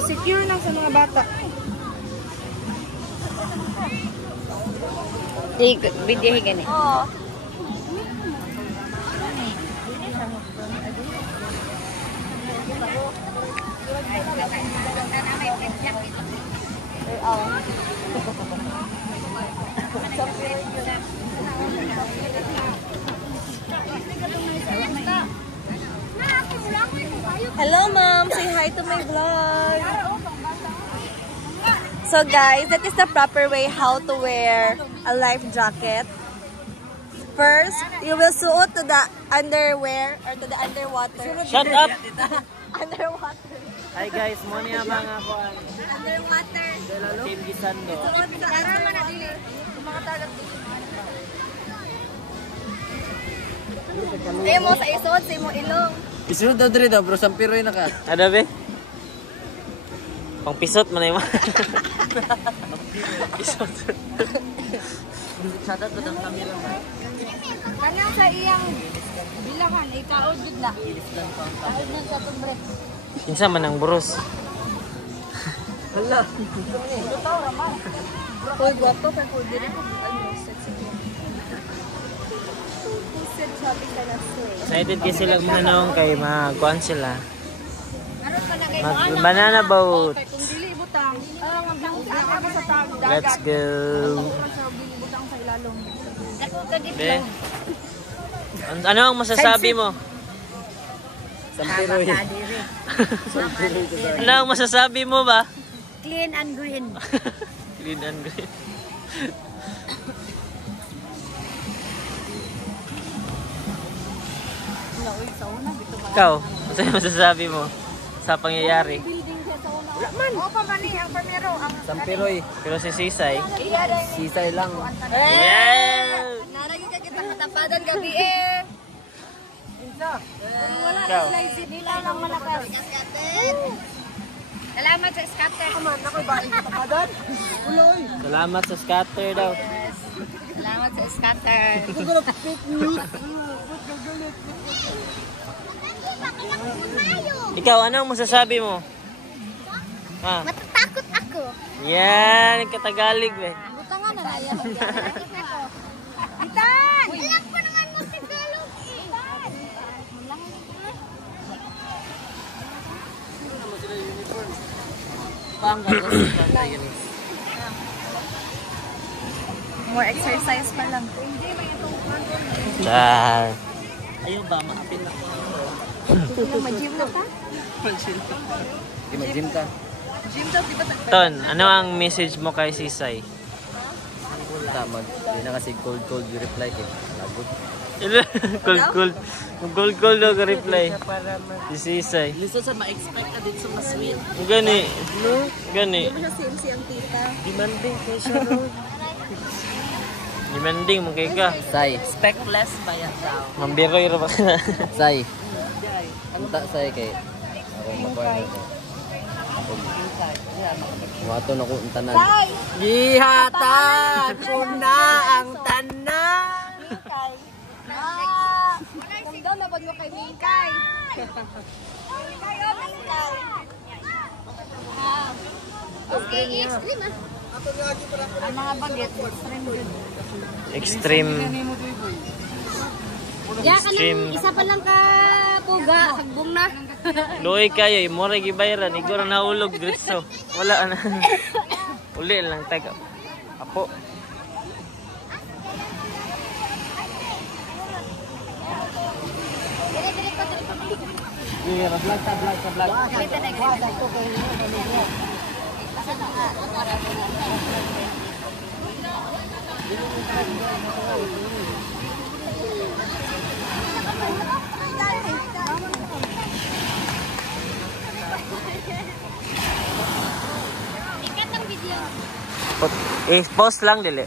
Secure lang sa mga bata. Video gani. Oo. Hello mom, say hi to my vlog. So guys, that is the proper way how to wear a life jacket. First, you will suot to the underwear or to the underwater. Shut up! Underwater. Hi guys, mo niya mga kuan. Underwater. Team Gisando. Suot sa arama na dili. Mga talag dili. Mo sa isuot sa imong ilong. Isunod daw diri daw bro, sampiroy na ka. Ada be? Pang pisot man mo. Pisot. Sada to dang camera. Kanang sa iyang bilangan ay kaod jud na. Kaod na sa tumbre. Kinsa man ang buros? Hala. Ito taw raman. Hoy guwapo kay ko diri ko ano sexy. Pusit shopping ka na sir. Excited kasi sila mananong kay magkuan sila. Aron pa na kay Mag banana boat. kung dili butang. Magbuka ka sa dagat. Let's go. Butang sa ilalong. Dako Be. Ano ang masasabi mo? Sampiroy. Ano ang masasabi mo ba? Clean and green. Green and green. Ikaw, ano ang masasabi mo sa pangyayari? Wala man. O pa man ang pamero ang Sampiroy. Pero si Sisay. Sisay lang. Yeah! Naragi ka kita matapadan gabi eh. Wala Ikaw. na slice nila lang malakas. Salamat sa scatter. Aman ako'y baing matapadan. Uloy. Salamat sa scatter daw. Salamat sa scatter. Ikaw, ano ang masasabi mo? Ha? Matatakot ako. Yan, katagalig be. Butangan na na yan. Itan! Ilan ko naman mo Tagalog eh. More exercise pa lang. Hindi, may itong Dahil. Ayaw ba maapil na ko? mag-gym na pa? Di mag-gym ka. Gym daw, di ba? Ton, ano ang message mo kay Sisay? Tama. Di na kasi cold yung reply eh. Lagot. Cold daw ka reply. Si Sisay. Liso sa ma-expect ka din sa mas sweet. Gani. Gani. Hindi mo siya CMC ang tita. Demanding kay siya ro. Demanding mo kay ka. Say. Speckless ba yan daw? Mambiroy ra ba ka? Say. Anta say kay. Ako makuha ko. Wato na ko ang tanan. Tay! Gihatan ko na ang tanan. Mingkay. Kung daw nabag mo kay Mingkay. Mingkay o Mingkay. Okay, extreme ah. Ang mga bagets, extreme good. Extreme. Ya, Extreme. kanang isa pa lang ka puga, hagbong na. Luoy kayo, imore gibayran, igor na ulog dritso. Wala na. Uli lang taga. Apo. Ikat ang video. Post lang dili.